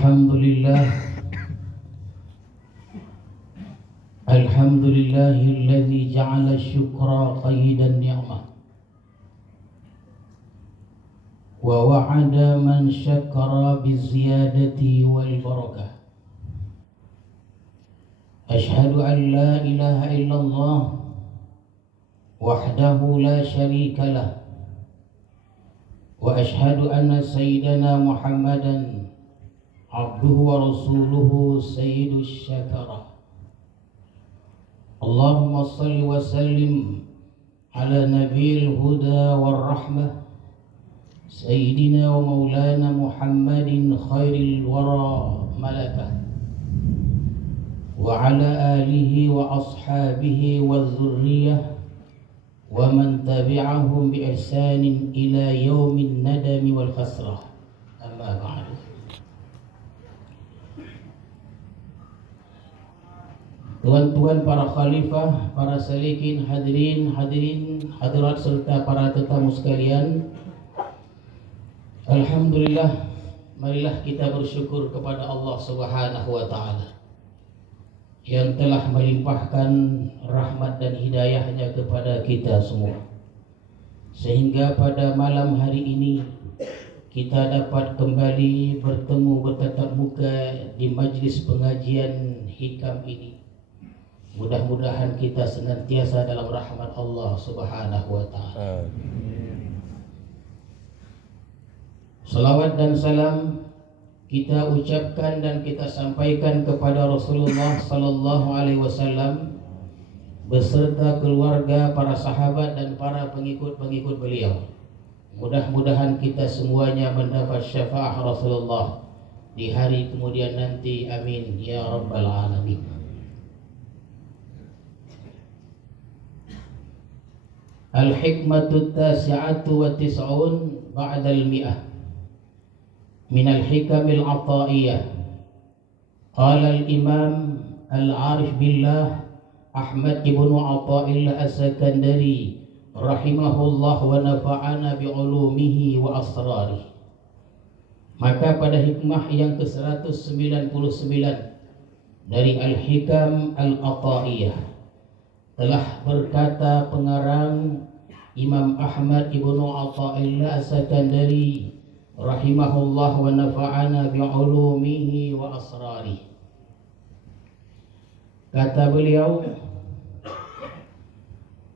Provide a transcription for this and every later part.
الحمد لله الذي جعل الشكر قيد النعمة ووعد من شكر بالزيادة والبركة. أشهد أن لا إله إلا الله وحده لا شريك له، وأشهد أن سيدنا محمدا عبده ورسوله سيد الشكرة. اللهم صل وسلم على نبي الهدى والرحمة سيدنا ومولانا محمد خير الورى ملكة، وعلى آله وأصحابه والذرية ومن تبعهم بإحسان إلى يوم الندم والخسرة. أما بعد. Tuan-tuan para khalifah, para salikin, hadirin, hadirat serta para tetamu sekalian, alhamdulillah, marilah kita bersyukur kepada Allah Subhanahu wa taala yang telah melimpahkan rahmat dan hidayahnya kepada kita semua, sehingga pada malam hari ini kita dapat kembali bertemu bertatap muka di majlis pengajian hikam ini. Mudah-mudahan kita senantiasa dalam rahmat Allah Subhanahu wa taala. Salawat dan salam kita ucapkan dan kita sampaikan kepada Rasulullah sallallahu alaihi wasallam beserta keluarga, para sahabat dan para pengikut-pengikut beliau. Mudah-mudahan kita semuanya mendapat syafaat Rasulullah di hari kemudian nanti. Amin ya rabbal alamin. Al-hikmatu tasi'atu wa tis'un ba'dal mi'ah minal hikamil ata'iyah. Qala al-imam al-arif billah Ahmad ibnu Ata'illah as-Sakandari rahimahullah wa nafa'ana bi'ulumihi wa asrarih. Maka pada hikmah yang ke-199 dari Al-Hikam Al-Ata'iyah telah berkata pengarang Imam Ahmad ibnu Ata'illah as-Sakandari rahimahullah wa nafa'ana bi'ulumihi wa asrarih. Kata beliau,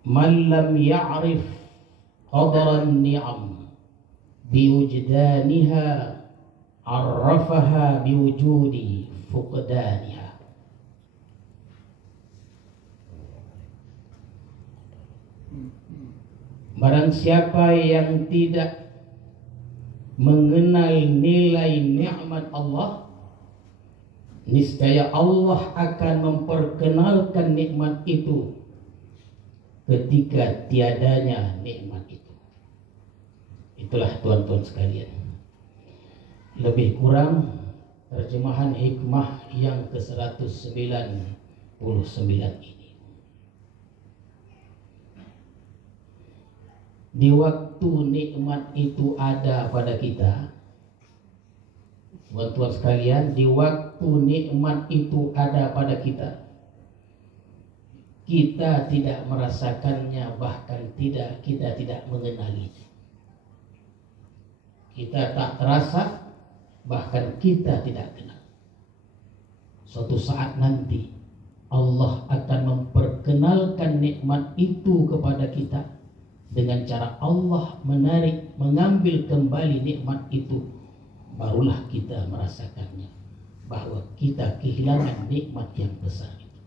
man lam ya'rif qadran ni'am biwujdaniha arrafaha biwujudi fuqdaniha. Barang siapa yang tidak mengenal nilai nikmat Allah, niscaya Allah akan memperkenalkan nikmat itu ketika tiadanya nikmat itu. Itulah tuan-tuan sekalian, lebih kurang terjemahan hikmah yang ke-199 ini. Di waktu nikmat itu ada pada kita, tuan-tuan sekalian, di waktu nikmat itu ada pada kita, kita tidak merasakannya, bahkan kita tidak mengenalinya. Kita tak terasa, bahkan kita tidak kenal. Suatu saat nanti Allah akan memperkenalkan nikmat itu kepada kita dengan cara Allah mengambil kembali nikmat itu. Barulah kita merasakannya, bahwa kita kehilangan nikmat yang besar itu.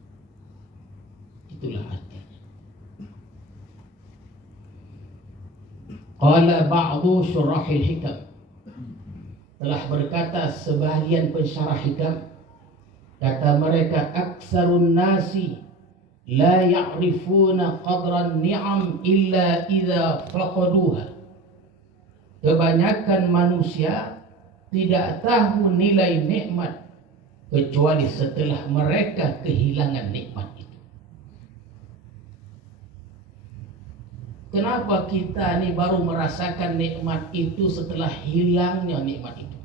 Itulah artinya. Qala ba'du syurahil hikam, telah berkata sebahagian pensyarah hikam, kata mereka, aksarun nasi la ya'rifuna qadran ni'am illa idza faqaduha. Kebanyakan manusia tidak tahu nilai nikmat kecuali setelah mereka kehilangan nikmat itu. Kenapa kita ini baru merasakan nikmat itu setelah hilangnya nikmat itu?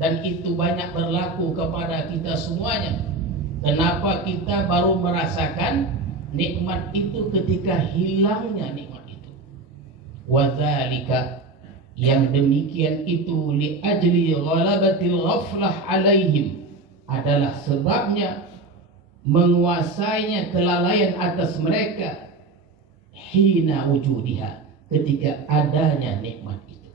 dan itu banyak berlaku kepada kita semuanya. Kenapa kita baru merasakan nikmat itu ketika hilangnya nikmat itu? Wadzalika, yang demikian itu, li ajli ghalabatil ghaflah alaihim, adalah sebabnya menguasainya kelalaian atas mereka, hina wujudiha, ketika adanya nikmat itu.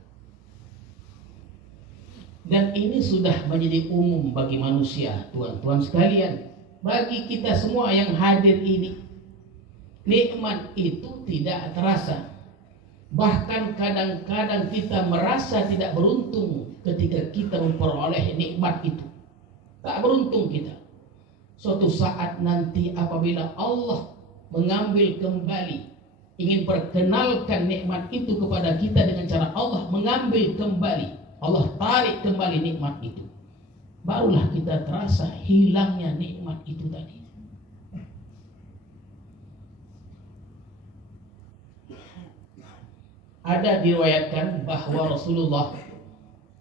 Dan ini sudah menjadi umum bagi manusia, tuan-tuan sekalian, bagi kita semua yang hadir ini. Nikmat itu tidak terasa. Bahkan kadang-kadang kita merasa tidak beruntung ketika kita memperoleh nikmat itu. Tak beruntung kita. Suatu saat nanti apabila Allah mengambil kembali, ingin perkenalkan nikmat itu kepada kita dengan cara Allah mengambil kembali, Allah tarik kembali nikmat itu, barulah kita terasa hilangnya nikmat itu tadi. Ada diriwayatkan bahwa Rasulullah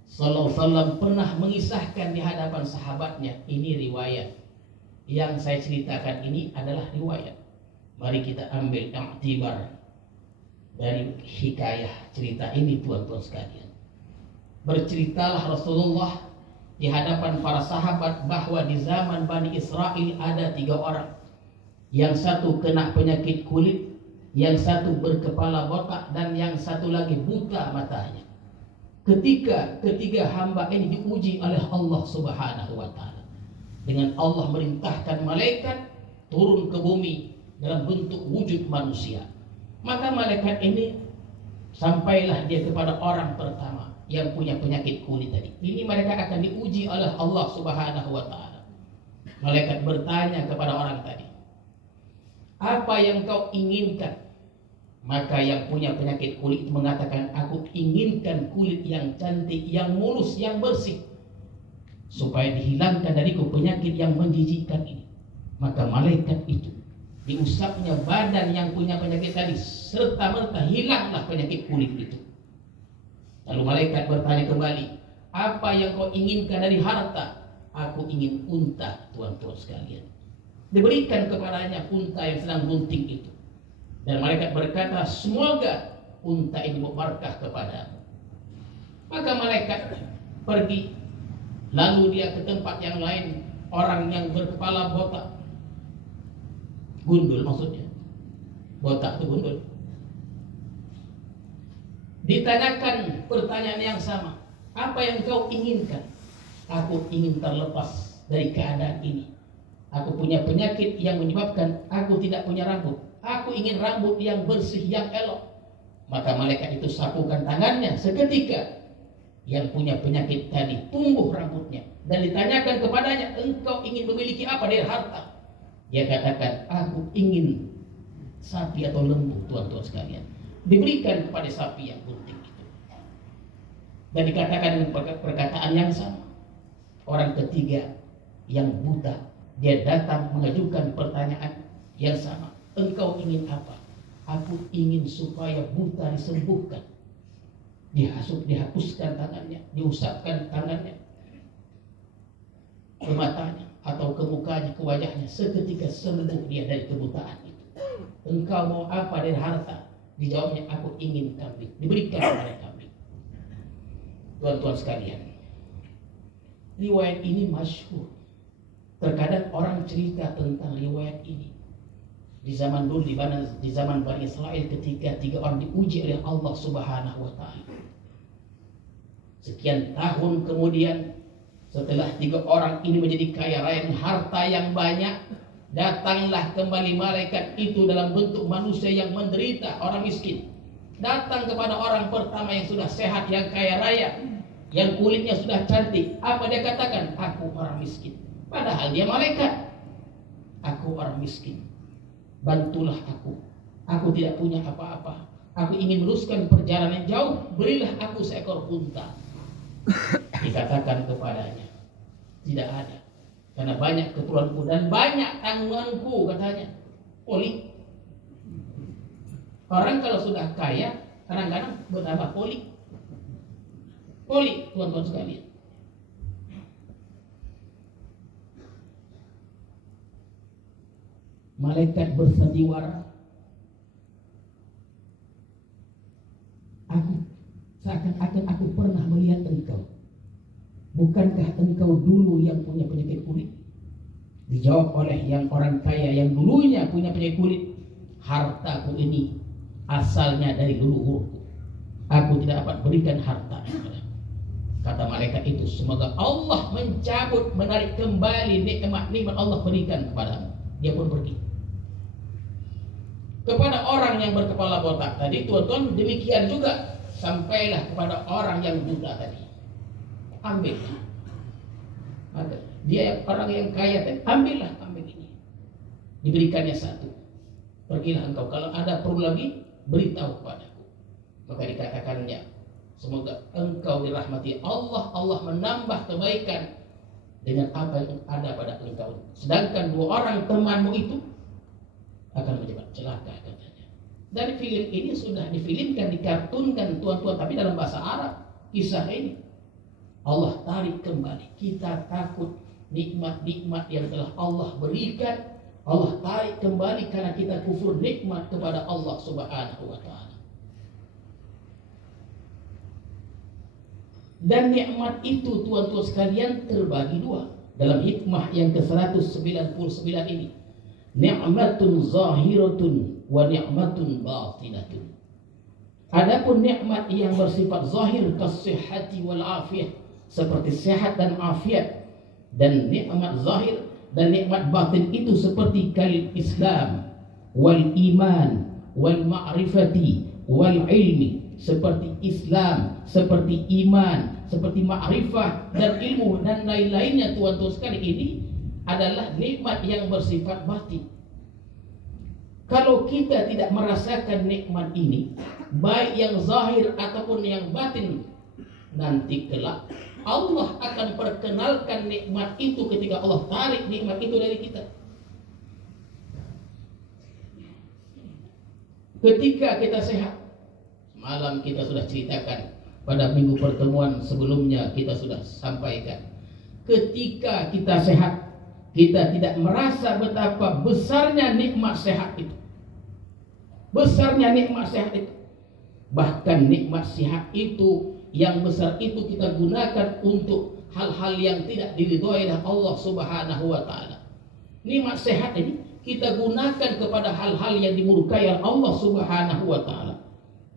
Sallallahu Alaihi Wasallam pernah mengisahkan di hadapan sahabatnya. Ini riwayat. Yang saya ceritakan ini adalah riwayat. Mari kita ambil i'tibar dari hikayah cerita ini, tuan-tuan sekalian. Berceritalah Rasulullah di hadapan para sahabat bahwa di zaman Bani Israel ada 3 orang. Yang satu kena penyakit kulit, yang satu berkepala botak, dan yang satu lagi buta matanya. Ketika ketiga hamba ini diuji oleh Allah Subhanahu wa taala, dengan Allah merintahkan malaikat turun ke bumi dalam bentuk wujud manusia. Maka malaikat ini sampailah dia kepada orang pertama yang punya penyakit kulit tadi. Ini mereka akan diuji oleh Allah Subhanahu wa taala. Malaikat bertanya kepada orang tadi, "Apa yang kau inginkan?" Maka yang punya penyakit kulit mengatakan, "Aku inginkan kulit yang cantik, yang mulus, yang bersih, supaya dihilangkan dariku penyakit yang menjijikkan ini." Maka malaikat itu diusapnya badan yang punya penyakit tadi, serta merta hilanglah penyakit kulit itu. Lalu malaikat bertanya kembali, "Apa yang kau inginkan dari harta?" "Aku ingin unta, tuan-tuan sekalian." Diberikan kepadanya unta yang sedang bunting itu. Dan malaikat berkata, "Semoga unta ini berkah kepadamu." Maka malaikat pergi. Lalu dia ke tempat yang lain, orang yang berkepala botak, gundul maksudnya, botak itu gundul. Ditanyakan pertanyaan yang sama, "Apa yang kau inginkan?" "Aku ingin terlepas dari keadaan ini. Aku punya penyakit yang menyebabkan aku tidak punya rambut. Aku ingin rambut yang bersih, yang elok." Maka malaikat itu sapukan tangannya. Seketika yang punya penyakit tadi tumbuh rambutnya. Dan ditanyakan kepadanya, "Engkau ingin memiliki apa dari harta?" Dia katakan, "Aku ingin sapi atau lembu, tuan-tuan sekalian." Diberikan kepada sapi yang bunting itu. Dan dikatakan dengan perkataan yang sama. Orang ketiga yang buta, dia datang mengajukan pertanyaan yang sama. "Engkau ingin apa?" "Aku ingin supaya buta disembuhkan." Dihapuskan tangannya, diusapkan tangannya ke matanya atau ke mukanya, ke wajahnya. Seketika sembuh dia dari kebutaan itu. "Engkau mau apa dari harta?" Dijawabnya, "Aku ingin kambing." Diberikan kepada kambing. Tuan-tuan sekalian, riwayat ini masyhur. Terkadang orang cerita tentang riwayat ini. Di zaman dulu, di zaman Bani Israel, ketika 3 orang diuji oleh Allah Subhanahu wa taala. Sekian tahun kemudian, setelah 3 orang ini menjadi kaya raya dengan harta yang banyak, datanglah kembali malaikat itu dalam bentuk manusia yang menderita, orang miskin. Datang kepada orang pertama yang sudah sehat, yang kaya raya, yang kulitnya sudah cantik. Apa dia katakan? "Aku orang miskin." Padahal dia malaikat. "Aku orang miskin, bantulah aku. Aku tidak punya apa-apa. Aku ingin meneruskan perjalanan jauh. Berilah aku seekor unta." Dikatakan kepadanya, "Tidak ada. Karena banyak keperluanku dan banyak tanggunganku," katanya. Polik. Orang kalau sudah kaya, kadang-kadang bertambah polik. Polik, tuan-tuan sekalian. malaikat bersandiwara. Aku seakan-akan aku pernah melihat engkau. Bukankah engkau dulu yang punya penyakit kulit? Dijawab oleh yang orang kaya yang dulunya punya penyakit kulit, hartaku ini asalnya dari leluhurku. Aku tidak dapat berikan harta. Kata malaikat itu, semoga Allah mencabut, menarik kembali nikmat-nikmat Allah berikan kepadamu. Dia pun pergi. Kepada orang yang berkepala botak tadi, tuan-tuan, demikian juga sampailah kepada orang yang buta tadi. Ambil. Dia orang yang kaya tadi, ambil ini. Diberikannya satu. Pergilah engkau, kalau ada perlu lagi beritahu kepadaku. Maka dikatakannya, semoga engkau dirahmati Allah, Allah menambah kebaikan dengan apa yang ada pada engkau. Sedangkan dua orang temanmu itu akan menjadi celaka katanya. Dan film ini sudah difilmkan, dikartunkan tuan-tuan, tapi dalam bahasa Arab kisah ini. Allah tarik kembali. Kita takut nikmat-nikmat yang telah Allah berikan, Allah tarik kembali karena kita kufur nikmat kepada Allah Subhanahu wa ta'ala. Dan nikmat itu tuan-tuan sekalian terbagi dua dalam hikmah yang ke-199 ini. Ni'matun zahiratun wa ni'matun batinatun. Adapun nikmat yang bersifat zahir kasihhati wal afiyah, seperti sehat dan afiat, dan nikmat zahir dan nikmat batin itu seperti kal Islam wal iman wal ma'rifati wal ilmi, seperti Islam, seperti iman, seperti ma'rifah dan ilmu dan lain-lainnya. Tuan-tuan sekali, ini adalah nikmat yang bersifat batin. Kalau kita tidak merasakan nikmat ini, baik yang zahir ataupun yang batin, nanti kelak Allah akan perkenalkan nikmat itu ketika Allah tarik nikmat itu dari kita. Ketika kita sehat, malam kita sudah ceritakan, pada minggu pertemuan sebelumnya kita sudah sampaikan. Ketika kita sehat, kita tidak merasa betapa besarnya nikmat sehat itu. Besarnya nikmat sehat itu. Bahkan nikmat sehat itu, yang besar itu kita gunakan untuk hal-hal yang tidak diridhoi oleh Allah Subhanahu wa ta'ala. Nikmat sehat ini kita gunakan kepada hal-hal yang dimurkai oleh Allah Subhanahu wa ta'ala.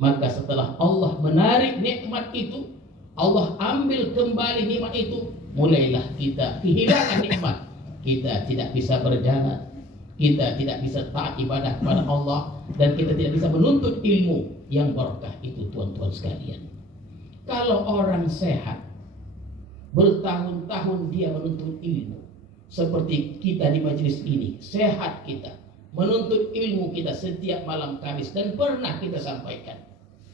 Maka setelah Allah menarik nikmat itu, Allah ambil kembali nikmat itu, mulailah kita kehilangan nikmat. Kita tidak bisa berjalan, kita tidak bisa taat ibadah kepada Allah, dan kita tidak bisa menuntut ilmu yang berkah itu, tuan-tuan sekalian. Kalau orang sehat, bertahun-tahun dia menuntut ilmu, seperti kita di majelis ini, sehat kita, menuntut ilmu kita setiap malam Kamis, dan pernah kita sampaikan,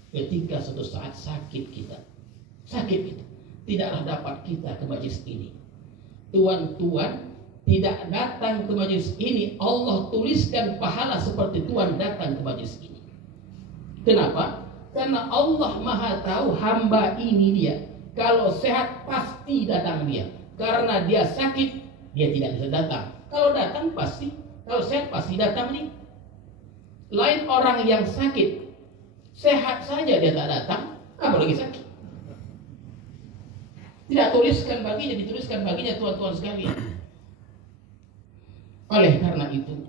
ketika suatu saat sakit kita, tidaklah dapat kita ke majelis ini. Tuan-tuan tidak datang ke majelis ini, Allah tuliskan pahala seperti tuan datang ke majelis ini. Kenapa? Karena Allah Maha tahu hamba ini dia, kalau sehat pasti datang dia. Karena dia sakit, dia tidak bisa datang. Kalau datang pasti, kalau sehat pasti datang nih. Lain orang yang sakit, sehat saja dia tak datang, apalagi sakit. Tidak tuliskan baginya, dituliskan baginya, tuan-tuan sekalian. Oleh karena itu,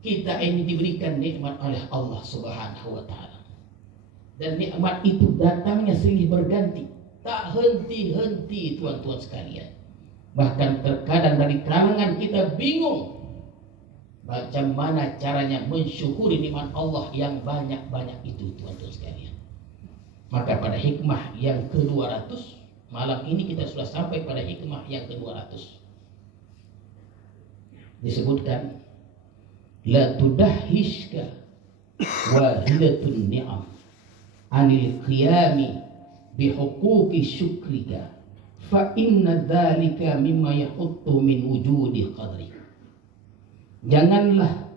kita ini diberikan nikmat oleh Allah Subhanahu wa ta'ala. Dan nikmat itu datangnya silih berganti, tak henti-henti, tuan-tuan sekalian. Bahkan terkadang dari kalangan kita bingung macam mana caranya mensyukuri nikmat Allah yang banyak-banyak itu, tuan-tuan sekalian. Maka pada hikmah yang ke-200, malam ini kita sudah sampai pada hikmah yang ke-200. Disebutkan, la tudahhishka wahidatun ni'am anil qiyami bihuquqi syukrika fa inna dzalika mimma yahuttu min wujudi qadri. Janganlah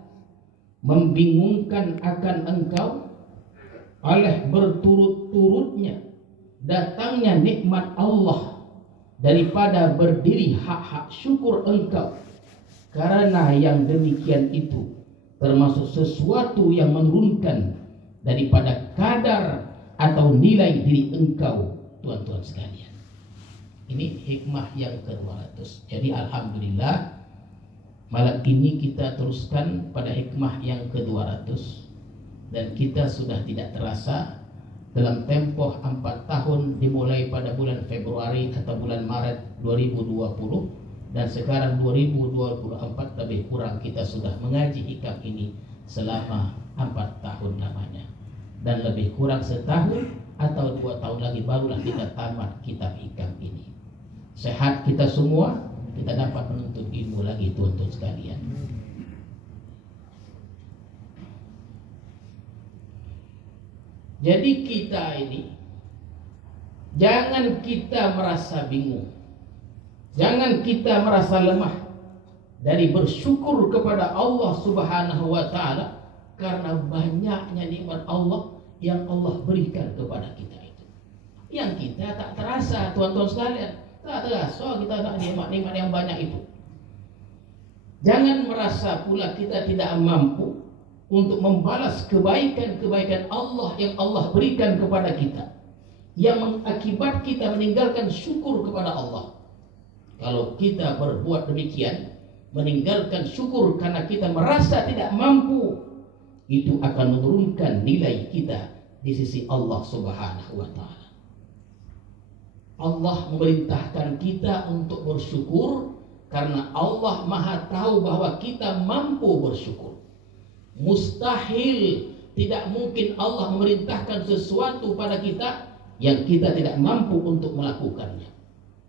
membingungkan akan engkau oleh berturut-turutnya datangnya nikmat Allah daripada berdiri hak-hak syukur engkau, karena yang demikian itu termasuk sesuatu yang menurunkan daripada kadar atau nilai diri engkau, tuan-tuan sekalian. Ini hikmah yang ke-200. Jadi alhamdulillah malam ini kita teruskan pada hikmah yang ke-200, dan kita sudah tidak terasa dalam tempoh 4 tahun dimulai pada bulan Februari atau bulan Maret 2020 dan sekarang 2024, lebih kurang kita sudah mengaji hikam ini selama 4 tahun lamanya, dan lebih kurang setahun atau 2 tahun lagi barulah kita tamat kitab hikam ini. Sehat kita semua, kita dapat menuntut ilmu lagi, tuan-tuan sekalian. Jadi kita ini jangan kita merasa bingung, jangan kita merasa lemah dari bersyukur kepada Allah Subhanahu wa taala karena banyaknya nikmat Allah yang Allah berikan kepada kita itu. Yang kita tak terasa, tuan-tuan sekalian, tak terasa kita tak nikmat-nikmat yang banyak itu. Jangan merasa pula kita tidak mampu untuk membalas kebaikan-kebaikan Allah yang Allah berikan kepada kita, yang mengakibat kita meninggalkan syukur kepada Allah. Kalau kita berbuat demikian, meninggalkan syukur karena kita merasa tidak mampu, itu akan menurunkan nilai kita di sisi Allah Subhanahu wa taala. Allah memerintahkan kita untuk bersyukur karena Allah Maha tahu bahwa kita mampu bersyukur. Mustahil, tidak mungkin Allah memerintahkan sesuatu pada kita yang kita tidak mampu untuk melakukannya.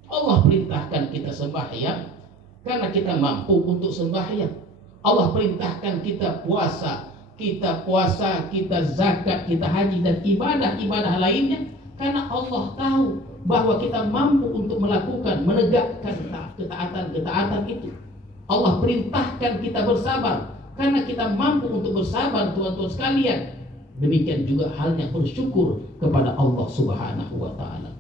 Allah perintahkan kita sembahyang karena kita mampu untuk sembahyang. Allah perintahkan kita puasa, kita zakat, kita haji dan ibadah-ibadah lainnya karena Allah tahu bahwa kita mampu untuk melakukan, menegakkan ketaatan itu. Allah perintahkan kita bersabar karena kita mampu untuk bersabar, tuan-tuan sekalian. Demikian juga halnya bersyukur kepada Allah Subhanahu wa taala.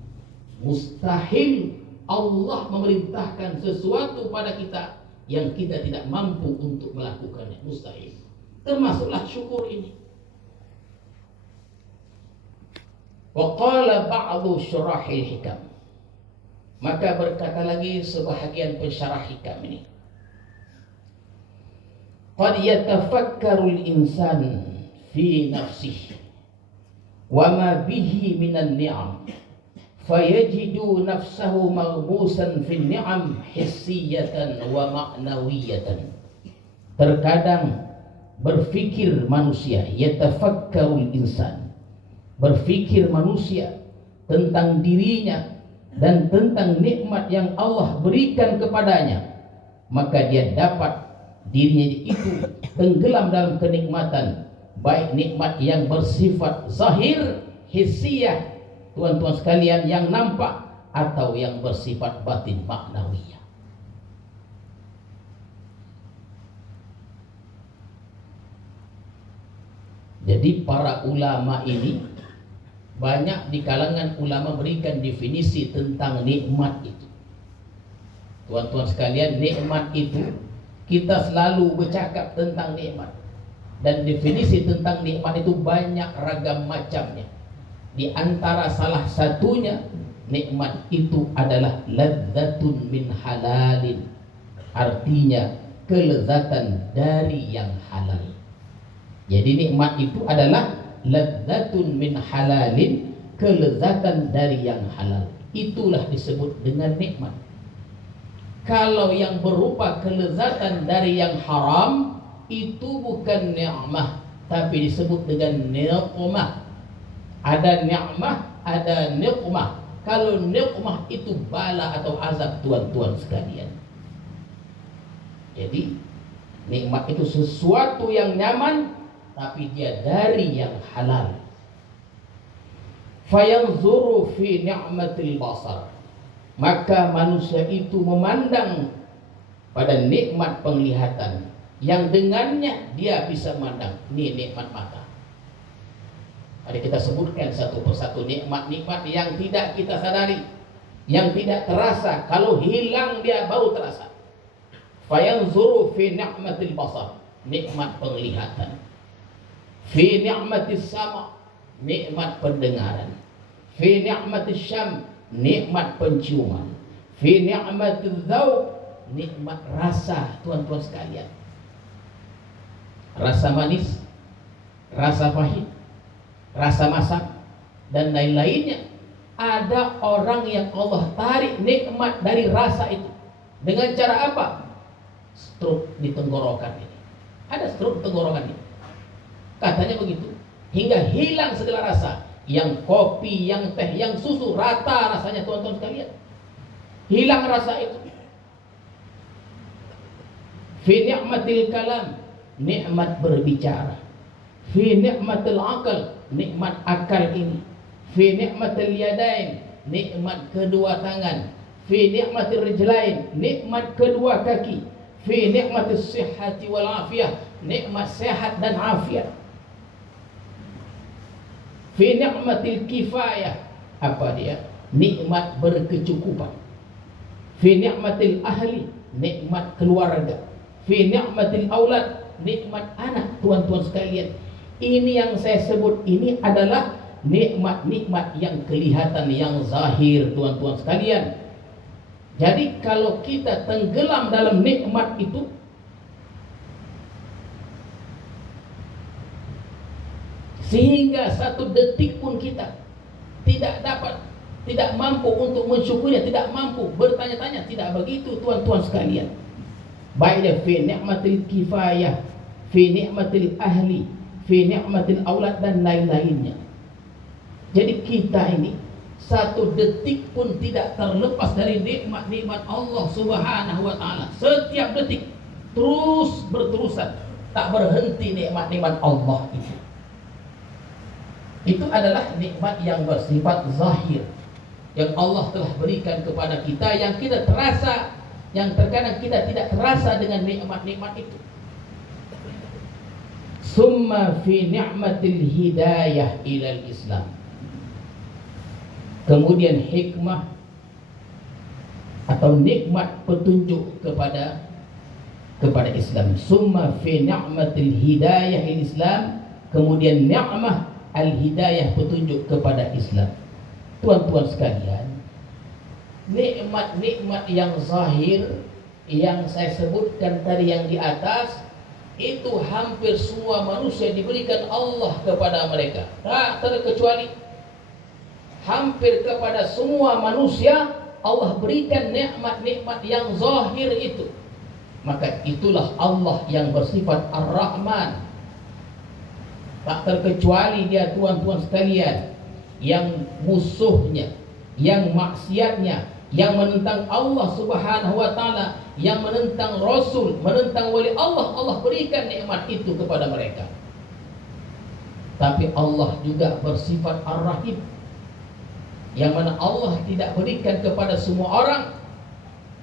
Mustahil Allah memerintahkan sesuatu pada kita yang kita tidak mampu untuk melakukannya. Mustahil. Termasuklah syukur ini. Wa qala ba'du syurahil hikam. Maka berkata lagi sebahagian pensyarah hikam ini, qad yatafakkarul insan fi nafsihi wa ma bihi minan ni'am fayajidu nafsahu maghmusan fi ni'am hissiyatan wa ma'nawiyatan. Terkadang berfikir manusia, yatafakkarul insan, berfikir manusia tentang dirinya dan tentang nikmat yang Allah berikan kepadanya, maka dia dapat dirinya itu tenggelam dalam kenikmatan, baik nikmat yang bersifat zahir, hissiyah, tuan-tuan sekalian, yang nampak, atau yang bersifat batin, maknawiyah. Jadi para ulama ini, banyak di kalangan ulama berikan definisi tentang nikmat itu. Tuan-tuan sekalian, nikmat itu kita selalu bercakap tentang nikmat, dan definisi tentang nikmat itu banyak ragam macamnya. Di antara salah satunya, nikmat itu adalah ladzatun min halalin, artinya kelezatan dari yang halal. Jadi nikmat itu adalah ladzatun min halalin, kelezatan dari yang halal. Itulah disebut dengan nikmat. Kalau yang berupa kelezatan dari yang haram, itu bukan ni'mah, tapi disebut dengan ni'mah. Ada ni'mah, ada ni'mah. Kalau ni'mah itu bala atau azab, tuan-tuan sekalian. Jadi nikmat itu sesuatu yang nyaman, tapi dia dari yang halal. Fayanzuru fi ni'matil basar, maka manusia itu memandang pada nikmat penglihatan, yang dengannya dia bisa memandang. Ini nikmat mata. Tadi kita sebutkan satu persatu nikmat-nikmat yang tidak kita sadari, yang tidak terasa. Kalau hilang dia baru terasa. Fayanzuru fi ni'matil basar, nikmat penglihatan. Fi ni'matis sama, nikmat pendengaran. Fi ni'matis syam, nikmat penciuman. Fi ni'matil dzauq, nikmat rasa, tuan-tuan sekalian. Rasa manis, rasa pahit, rasa masak, dan lain-lainnya. Ada orang yang Allah tarik nikmat dari rasa itu. Dengan cara apa? Stroke di tenggorokan ini. Ada stroke di tenggorokan ini. Katanya begitu. Hingga hilang segala rasa. Yang kopi, yang teh, yang susu, rata rasanya, tuan-tuan sekalian. Hilang rasa itu. Fi ni'matil kalam, nikmat berbicara. Fi ni'matil akal, nikmat akal ini. Fi ni'matil yadain, nikmat kedua tangan. Fi ni'matil rijlain, nikmat kedua kaki. Fi ni'matis sihhati wal afiyah, nikmat sehat dan afiat. Fi ni'matil kifayah, apa dia? Nikmat berkecukupan. Fi ni'matil ahli, nikmat keluarga. Fi ni'matil aulad, nikmat anak, tuan-tuan sekalian. Ini yang saya sebut ini adalah nikmat-nikmat yang kelihatan, yang zahir, tuan-tuan sekalian. Jadi kalau kita tenggelam dalam nikmat itu, sehingga satu detik pun kita tidak mampu untuk mensyukurinya, tidak mampu bertanya-tanya, tidak begitu, tuan-tuan sekalian. Baik fi ni'matil kifayah, fi ni'matil ahli, fi ni'matil aulad, dan lain-lainnya. Jadi kita ini satu detik pun tidak terlepas dari nikmat-nikmat Allah Subhanahu wa taala. Setiap detik terus berterusan, tak berhenti nikmat-nikmat Allah itu. Itu adalah nikmat yang bersifat zahir yang Allah telah berikan kepada kita, yang kita terasa, yang terkadang kita tidak terasa dengan nikmat-nikmat itu. Summa fi ni'matil hidayah ilal Islam. Kemudian hikmah atau nikmat petunjuk kepada Islam. Summa fi ni'matil hidayah ilal Islam. Kemudian ni'mah al-hidayah, petunjuk kepada Islam. Tuan-tuan sekalian, nikmat-nikmat yang zahir yang saya sebutkan tadi yang di atas, itu hampir semua manusia diberikan Allah kepada mereka, tak terkecuali. Hampir kepada semua manusia Allah berikan nikmat-nikmat yang zahir itu. Maka itulah Allah yang bersifat Ar-Rahman. Tak terkecuali dia, tuan-tuan sekalian, yang musuhnya, yang maksiatnya, yang menentang Allah Subhanahu wa taala, yang menentang Rasul, menentang wali Allah, Allah berikan nikmat itu kepada mereka. Tapi Allah juga bersifat Ar-Rahim, yang mana Allah tidak berikan kepada semua orang.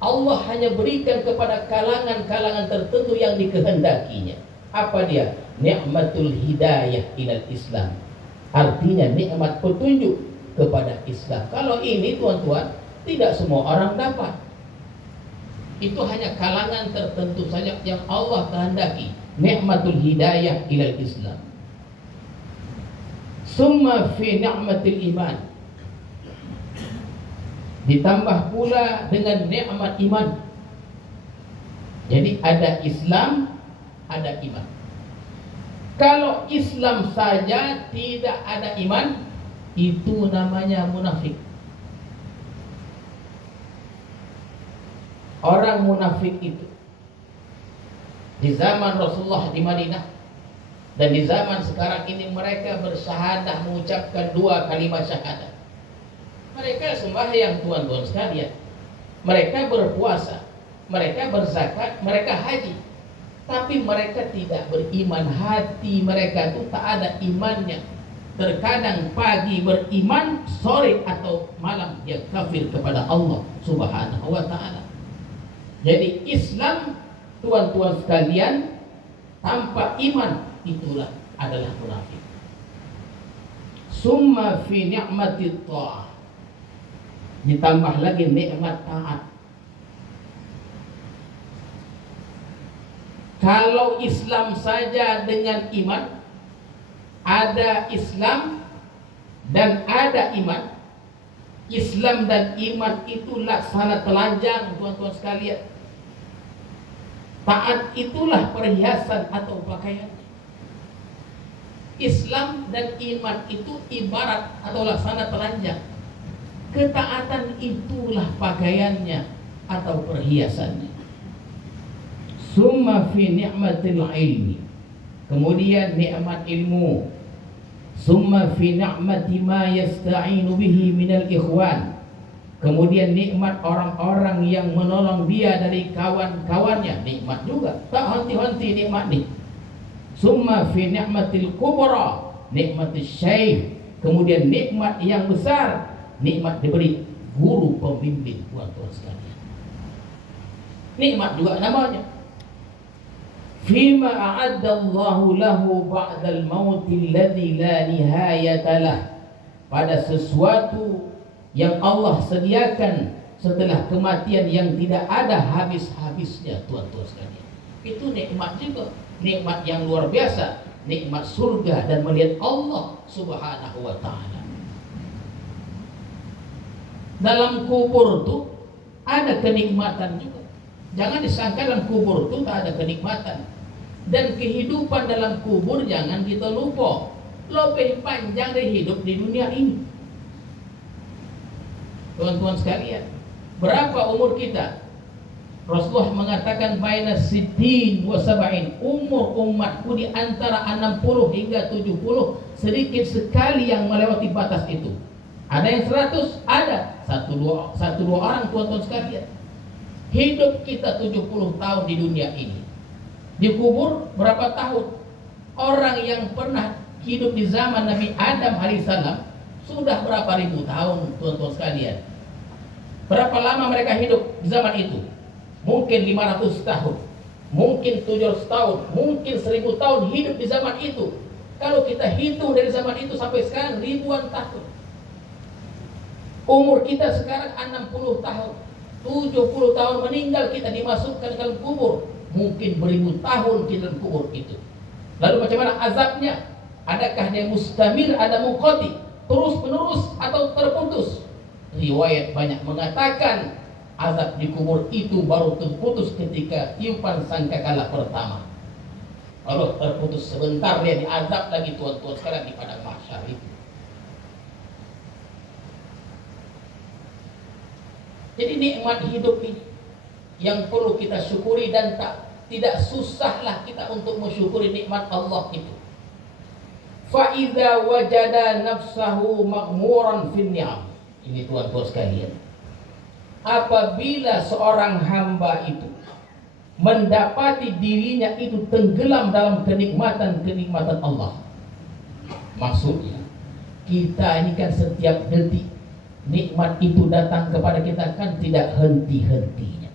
Allah hanya berikan kepada kalangan-kalangan tertentu yang dikehendakinya. Apa dia? Ni'matul hidayah ilal Islam. Artinya nikmat petunjuk kepada Islam. Kalau ini, tuan-tuan, tidak semua orang dapat. Itu hanya kalangan tertentu saja yang Allah kehendaki. Ni'matul hidayah ilal Islam. Summa fi ni'matil iman. Ditambah pula dengan nikmat iman. Jadi ada Islam, ada iman. Kalau Islam saja tidak ada iman, itu namanya munafik. Orang munafik itu di zaman Rasulullah di Madinah dan di zaman sekarang ini, mereka bersyahadah, mengucapkan dua kalimat syahadah. Mereka sembahyang, tuan-tuan sekalian. Mereka berpuasa, mereka berzakat, mereka haji. Tapi mereka tidak beriman. Hati mereka itu tak ada imannya. Terkadang pagi beriman, sore atau malam dia kafir kepada Allah Subhanahu wa ta'ala. Jadi Islam, tuan-tuan sekalian, tanpa iman, itulah adalah munafik. Summa fi ni'matit ta'ah. Ditambah lagi nikmat taat. Kalau Islam saja dengan iman, ada Islam dan ada iman. Islam dan iman itu laksana telanjang, tuan-tuan sekalian. Taat itulah perhiasan atau pakaian. Islam dan iman itu ibarat atau laksana telanjang. Ketaatan itulah pakaiannya atau perhiasannya. Summa fi ni'matil ilmi. Kemudian nikmat ilmu. Summa fi ni'mati ma yasta'inu bihi minal ikhwan. Kemudian nikmat orang-orang yang menolong dia dari kawan-kawannya, nikmat juga. Tak henti-henti nikmat ni. Summa fi ni'matil kubra, nikmatil syekh. Kemudian nikmat yang besar, nikmat diberi guru pembimbing, tuan-tuan sekalian. Nikmat juga namanya. Fima a'addallahu lahu ba'dal mauti alladhi la nihayata lah. Pada sesuatu yang Allah sediakan setelah kematian yang tidak ada habis-habisnya, tuan-tuan sekalian. Itu nikmat juga, nikmat yang luar biasa, nikmat surga dan melihat Allah Subhanahu wa ta'ala. Dalam kubur itu ada kenikmatan juga. Jangan disangka dalam kubur itu tak ada kenikmatan. Dan kehidupan dalam kubur jangan kita lupa, lebih panjang dari hidup di dunia ini. Tuan-tuan sekalian, berapa umur kita? Rasulullah mengatakan baina sittin wa sab'in. Umur umatku di antara 60 hingga 70, sedikit sekali yang melewati batas itu. Ada yang 100, ada satu dua orang, tuan-tuan sekalian. Hidup kita 70 tahun di dunia ini. Dikubur berapa tahun? Orang yang pernah hidup di zaman Nabi Adam alaihissalam sudah berapa ribu tahun, tuan-tuan sekalian. Berapa lama mereka hidup di zaman itu? Mungkin 500 tahun, mungkin 700 tahun, mungkin 1000 tahun hidup di zaman itu. Kalau kita hitung dari zaman itu sampai sekarang ribuan tahun. Umur kita sekarang 60 tahun, 70 tahun meninggal, kita dimasukkan ke dalam kubur. Mungkin beribu tahun kita dalam kubur itu. Lalu macam mana azabnya? Adakah dia mustamir, ada munqati, terus menerus atau terputus? Riwayat banyak mengatakan azab di kubur itu baru terputus ketika tiupan sangkakala pertama. Kalau terputus sebentar dia diazab lagi, tuan-tuan sekalian, di padang mahsyar itu. Jadi nikmat hidup ini yang perlu kita syukuri, dan tidak susahlah kita untuk mensyukuri nikmat Allah itu. Fa idza wajada nafsahu maghmuran fin ni'am. Ini tuan-tuan sekalian. Apabila seorang hamba itu mendapati dirinya itu tenggelam dalam kenikmatan-kenikmatan Allah. Maksudnya, kita ini kan setiap detik nikmat itu datang kepada kita kan tidak henti-hentinya.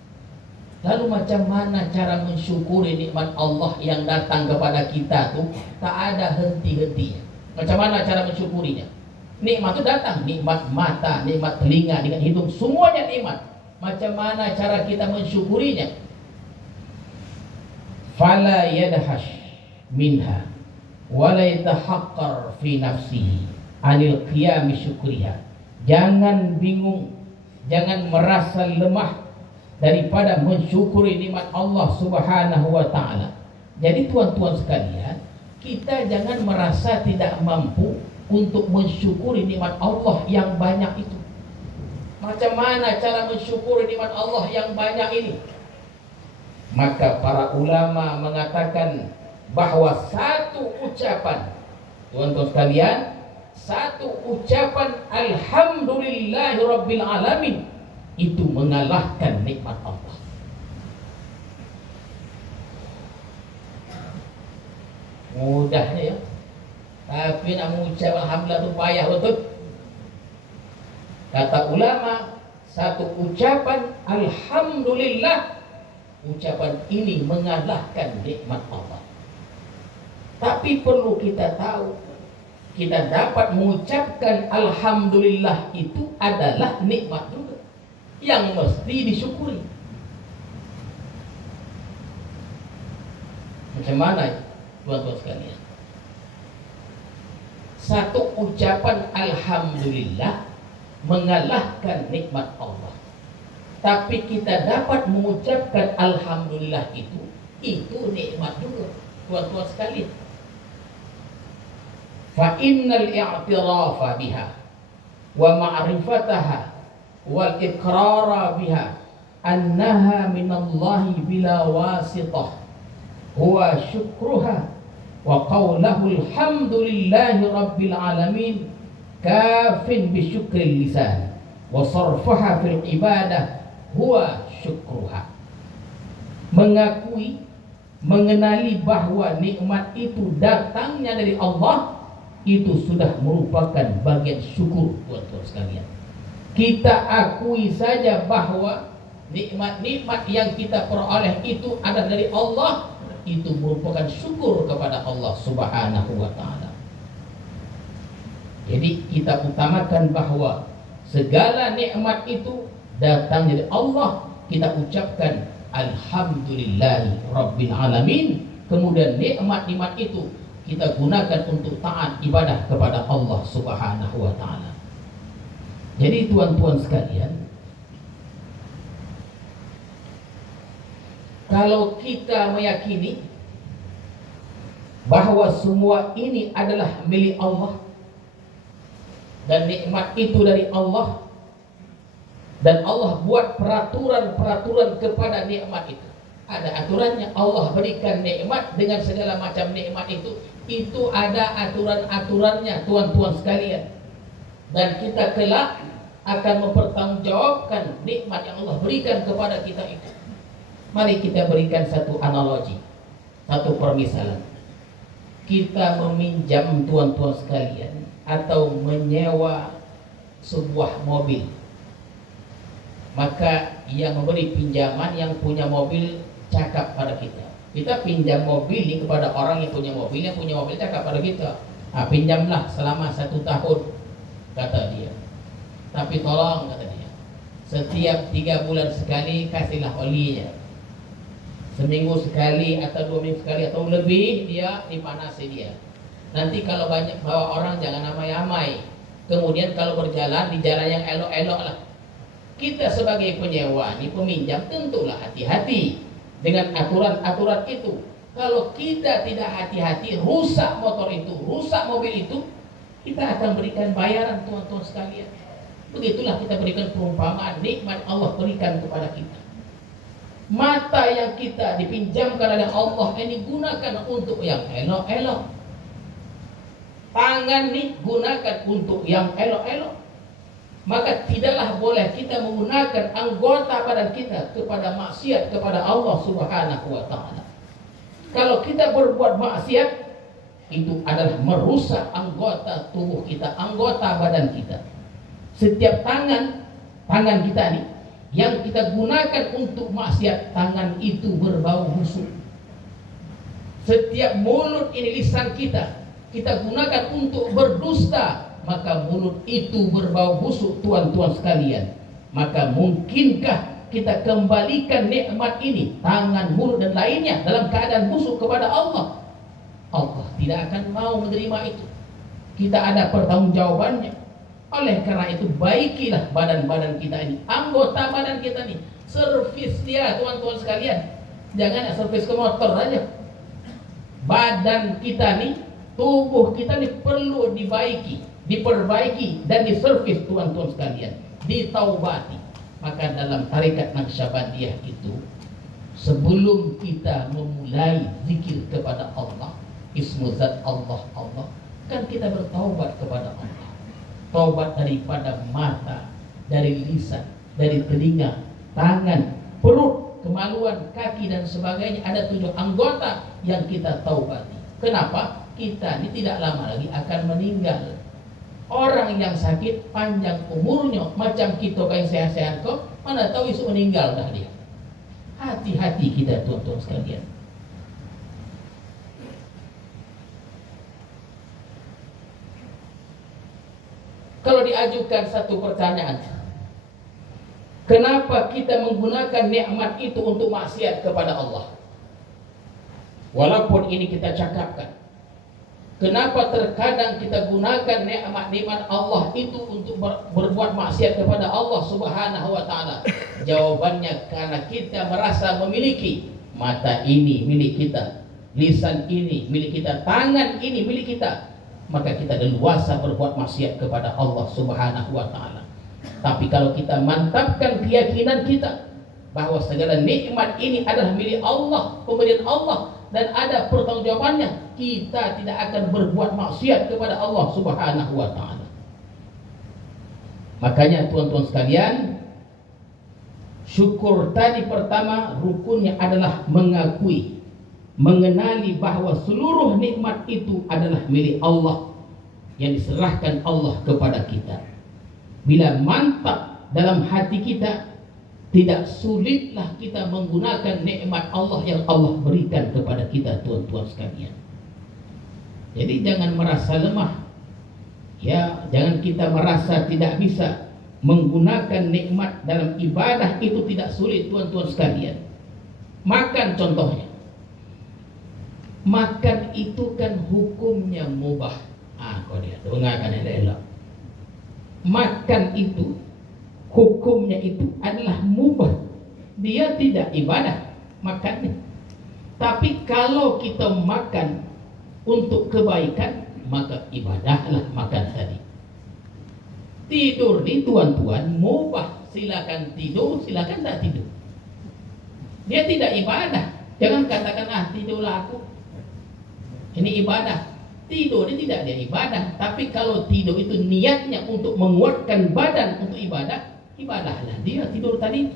Lalu macam mana cara mensyukuri nikmat Allah yang datang kepada kita tuh tak ada henti-hentinya? Macam mana cara mensyukurinya? Nikmat itu datang, nikmat mata, nikmat telinga, nikmat hidung, semuanya nikmat. Macam mana cara kita mensyukurinya? Fala yadhash minha wala yatahaqqar fi nafsihi anil qiyami syukriha. Jangan bingung, jangan merasa lemah daripada mensyukuri nikmat Allah Subhanahu wa ta'ala. Jadi tuan-tuan sekalian, kita jangan merasa tidak mampu untuk mensyukuri nikmat Allah yang banyak itu. Macam mana cara mensyukuri nikmat Allah yang banyak ini? Maka para ulama mengatakan bahwa satu ucapan, tuan-tuan sekalian, satu ucapan alhamdulillahi rabbil alamin itu mengalahkan nikmat Allah. Mudahnya ya, tapi nak mengucap alhamdulillah itu payah betul. Kata ulama, satu ucapan alhamdulillah, ucapan ini mengalahkan nikmat Allah. Tapi perlu kita tahu, kita dapat mengucapkan alhamdulillah itu adalah nikmat juga yang mesti disyukuri. Macam mana tuan-tuan sekalian? Satu ucapan alhamdulillah mengalahkan nikmat Allah. Tapi kita dapat mengucapkan alhamdulillah itu nikmat juga, tuan-tuan sekalian. Fa innal i'tirafa biha wa ma'rifataha wal iqrara biha annaha minallahi bila wasitah huwa syukruha wa qawlahu alhamdulillahi rabbil alamin kafin bi syukril lisan wa sarfaha fil ibadah huwa syukruha. Mengakui, mengenali bahwa nikmat itu datangnya dari Allah, itu sudah merupakan bagian syukur, tuan-tuan sekalian. Kita akui saja bahwa nikmat-nikmat yang kita peroleh itu ada dari Allah, itu merupakan syukur kepada Allah Subhanahu wa ta'ala. Jadi kita utamakan bahwa segala nikmat itu datang dari Allah. Kita ucapkan alhamdulillahi rabbil alamin. Kemudian nikmat-nikmat itu kita gunakan untuk taat ibadah kepada Allah Subhanahu wa ta'ala. Jadi tuan-tuan sekalian, kalau kita meyakini bahwa semua ini adalah milik Allah dan nikmat itu dari Allah, dan Allah buat peraturan-peraturan kepada nikmat itu, ada aturannya. Allah berikan nikmat dengan segala macam nikmat itu ada aturan-aturannya, tuan-tuan sekalian. Dan kita kelak akan mempertanggungjawabkan nikmat yang Allah berikan kepada kita itu. Mari kita berikan satu analogi, satu permisalan. Kita meminjam, tuan-tuan sekalian, atau menyewa sebuah mobil. Maka yang memberi pinjaman, yang punya mobil, cakap pada kita. Kita pinjam mobil ini kepada orang yang punya mobil cakap pada kita. Pinjamlah selama 1 tahun, kata dia. Tapi tolong, kata dia, setiap 3 bulan sekali kasihlah olinya. Seminggu sekali atau 2 minggu sekali atau lebih dia dipanasi dia. Nanti kalau banyak bawa orang jangan amai-amai. Kemudian kalau berjalan di jalan yang elok-elok lah. Kita sebagai penyewa, ini peminjam, tentulah hati-hati dengan aturan-aturan itu. Kalau kita tidak hati-hati, rusak motor itu, rusak mobil itu, kita akan berikan bayaran, tuan-tuan sekalian. Begitulah kita berikan perumpamaan nikmat Allah berikan kepada kita. Mata yang kita dipinjamkan oleh Allah ini gunakan untuk yang elok-elok. Tangan ini gunakan untuk yang elok-elok. Maka tidaklah boleh kita menggunakan anggota badan kita kepada maksiat kepada Allah Subhanahu wa ta'ala. Kalau kita berbuat maksiat, itu adalah merusak anggota tubuh kita, anggota badan kita. Setiap tangan kita nih yang kita gunakan untuk maksiat, tangan itu berbau busuk. Setiap mulut ini, lisan kita gunakan untuk berdusta, maka mulut itu berbau busuk, tuan-tuan sekalian. Maka mungkinkah kita kembalikan nikmat ini, tangan, mulut dan lainnya, dalam keadaan busuk kepada Allah? Allah tidak akan mau menerima itu. Kita ada pertanggungjawabannya. Oleh karena itu, baikilah badan-badan kita ini, anggota badan kita ini, servis dia, tuan-tuan sekalian. Jangan servis ke motor aja. Badan kita nih, tubuh kita ini perlu diperbaiki dan diservis, tuan-tuan sekalian, ditaubati. Maka dalam tarekat Naqsyabandiyah itu, sebelum kita memulai zikir kepada Allah, ismu zat Allah, kan kita bertaubat kepada Allah. Taubat daripada mata, dari lisan, dari telinga, tangan, perut, kemaluan, kaki dan sebagainya. Ada 7 anggota yang kita taubati. Kenapa? Kita ini tidak lama lagi akan meninggal. Orang yang sakit panjang umurnya, macam kita kayak sehat-sehat kok, mana tahu isu meninggal dah dia. Hati-hati kita, tuan-tuan sekalian. Kalau diajukan satu pertanyaan, kenapa kita menggunakan nikmat itu untuk maksiat kepada Allah? Walaupun ini kita cakapkan, kenapa terkadang kita gunakan nikmat-nikmat Allah itu untuk berbuat maksiat kepada Allah Subhanahu wa taala? Jawabannya karena kita merasa memiliki mata ini milik kita, lisan ini milik kita, tangan ini milik kita, maka kita leluasa berbuat maksiat kepada Allah Subhanahu wa taala. Tapi kalau kita mantapkan keyakinan kita bahwa segala nikmat ini adalah milik Allah, pemberian Allah, dan ada pertanggungjawabannya, kita tidak akan berbuat maksiat kepada Allah Subhanahu wa taala. Makanya tuan-tuan sekalian, syukur tadi pertama rukunnya adalah mengakui, mengenali bahwa seluruh nikmat itu adalah milik Allah yang diserahkan Allah kepada kita. Bila mantap dalam hati kita, tidak sulitlah kita menggunakan nikmat Allah yang Allah berikan kepada kita, tuan-tuan sekalian. Jadi jangan merasa lemah, ya, jangan kita merasa tidak bisa menggunakan nikmat dalam ibadah. Itu tidak sulit, tuan-tuan sekalian. Makan contohnya, makan itu kan hukumnya mubah. Kau dia dengarkan elok. Makan itu hukumnya itu adalah mubah, dia tidak ibadah makannya. Tapi kalau kita makan untuk kebaikan, maka ibadahlah makan tadi. Tidur nih tuan-tuan mubah, silakan tidur, silakan tak tidur. Dia tidak ibadah. Jangan katakan tidurlah aku, ini ibadah. Tidur ini tidak dia ibadah. Tapi kalau tidur itu niatnya untuk menguatkan badan untuk ibadah, ibadahlah dia tidur tadi.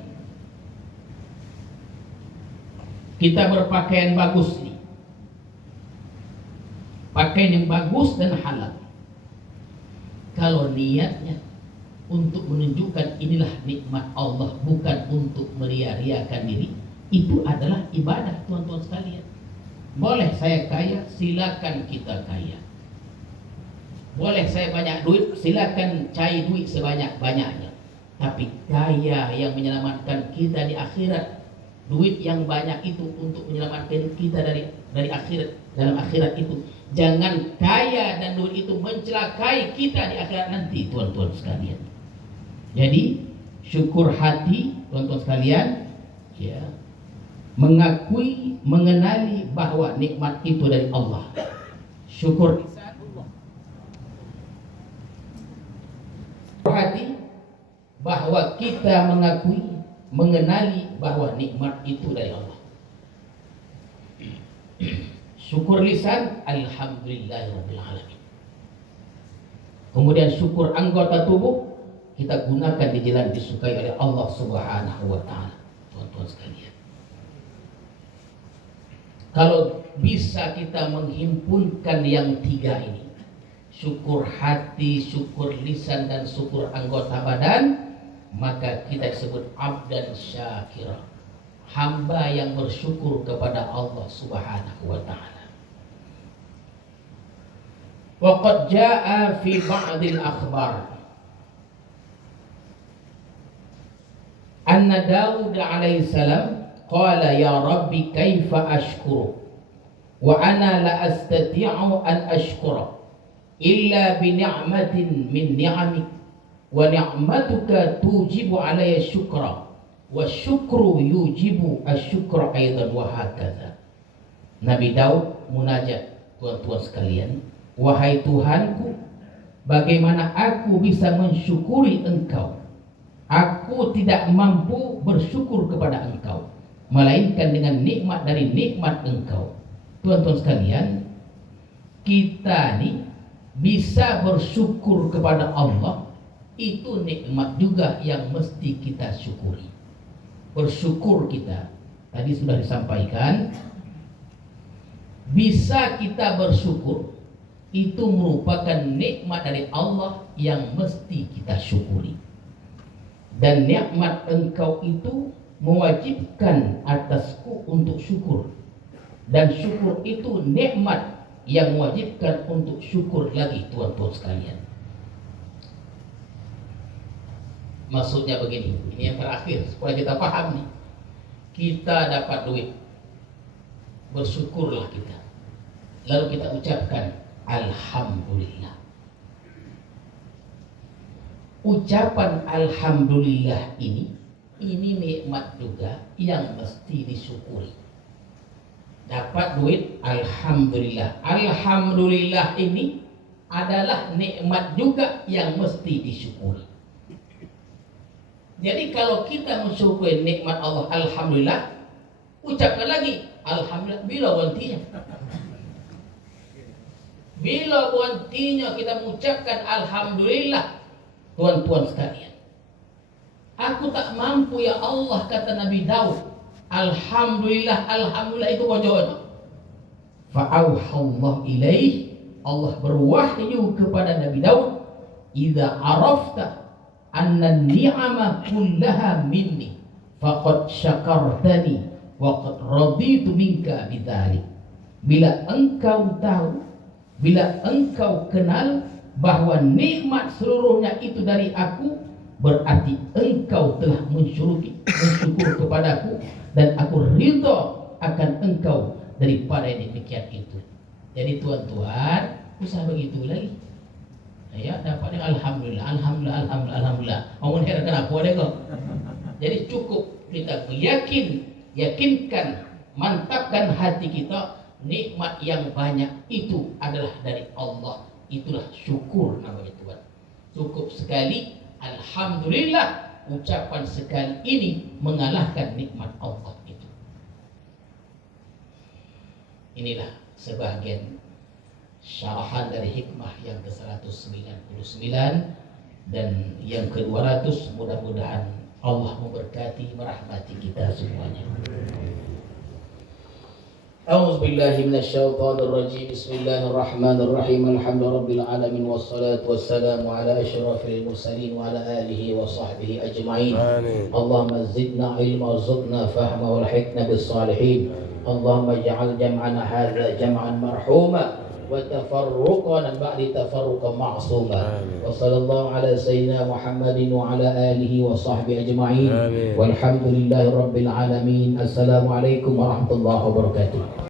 Kita berpakaian bagus nih, pakaian yang bagus dan halal. Kalau niatnya untuk menunjukkan inilah nikmat Allah, bukan untuk meria-riakan diri, itu adalah ibadah, tuan-tuan sekalian. Boleh saya kaya, silakan kita kaya. Boleh saya banyak duit, silakan cari duit sebanyak-banyaknya. Tapi kaya yang menyelamatkan kita di akhirat, duit yang banyak itu untuk menyelamatkan kita dari akhirat, dalam akhirat itu. Jangan kaya dan duit itu mencelakai kita di akhirat nanti, tuan-tuan sekalian. Jadi syukur hati, tuan-tuan sekalian, ya, mengakui, mengenali bahwa nikmat itu dari Allah. Syukur hati bahwa kita mengakui, mengenali bahwa nikmat itu dari Allah. Syukur lisan, alhamdulillahirabbil alamin. Kemudian syukur anggota tubuh, kita gunakan di jalan disukai oleh Allah Subhanahu wa taala, tuan-tuan sekalian. Kalau bisa kita menghimpunkan yang tiga ini, syukur hati, syukur lisan, dan syukur anggota badan, maka kita disebut abdan syakira, hamba yang bersyukur kepada Allah Subhanahu wa taala. Wa qad jaa fi ba'dil akhbar anna Daud alaihi salam qala ya rabbi kaifa ashkuru wa ana la astati'u an ashkura illa bi ni'matin min ni'amik wa ni'matuka tujibu alayya syukra wa syukru yujibu asyukra aidan wa hakadha. Nabi Daud munajat, tuan-tuan sekalian, wahai Tuhanku, bagaimana aku bisa mensyukuri Engkau? Aku tidak mampu bersyukur kepada Engkau, melainkan dengan nikmat dari nikmat Engkau. Tuan-tuan sekalian, kita nih bisa bersyukur kepada Allah, itu nikmat juga yang mesti kita syukuri. Bersyukur kita, tadi sudah disampaikan, bisa kita bersyukur, itu merupakan nikmat dari Allah yang mesti kita syukuri. Dan nikmat Engkau itu mewajibkan atasku untuk syukur, dan syukur itu nikmat yang mewajibkan untuk syukur lagi, tuan-tuan sekalian. Maksudnya begini, ini yang terakhir supaya kita paham nih. Kita dapat duit, bersyukurlah kita. Lalu kita ucapkan alhamdulillah. Ucapan alhamdulillah ini nikmat juga yang mesti disyukuri. Dapat duit, alhamdulillah. Alhamdulillah ini adalah nikmat juga yang mesti disyukuri. Jadi kalau kita mensyukuri nikmat Allah, alhamdulillah, ucapkan lagi alhamdulillah. Bila gantinya? Bila gantinya kita mengucapkan alhamdulillah? Tuan-tuan sekalian, aku tak mampu ya Allah, kata Nabi Daud. Alhamdulillah, alhamdulillah itu wajahnya. Fa'auhallah ilaih, Allah berwahyu kepada Nabi Daud, idza arafta anna ni'ama kullaha minni faqad syakartani wa qad raditu minka bidzalik. Bila engkau tahu, bila engkau kenal bahwa nikmat seluruhnya itu dari aku, berarti engkau telah mensyukur kepadaku dan aku ridha akan engkau daripada demikian itu. Jadi tuan-tuan, usah begitu lagi. Ya, dapat alhamdulillah, alhamdulillah, alhamdulillah, alhamdulillah. Mau menherkan aku ada kok. Jadi cukup kita yakinkan, mantapkan hati kita, nikmat yang banyak itu adalah dari Allah. Itulah syukur namanya Tuhan. Cukup sekali alhamdulillah, ucapan sekali ini mengalahkan nikmat Allah itu. Inilah sebagian syarahan dari hikmah yang ke-199 dan yang ke-200. Mudah-mudahan Allah memberkati, merahmati kita semuanya. A'udzu billahi minasyaitonir rajim. Bismillahirrahmanirrahim. Alhamdulillahirabbil alamin wassalatu wassalamu ala asyrafil mursalin wa ala alihi wa sahbihi ajma'in. Allahumma zidna ilma warzuqna fahma walhiqna bis salihin. Allahumma ij'al jam'ana hadza jam'an marhuma wa tafarruqana ba'di tafarruqan ma'suma. Wa sallallahu ala sayyidina Muhammadin wa ala alihi wa sahbihi ajma'in. Walhamdulillahi rabbil alamin. Assalamualaikum warahmatullahi wabarakatuh.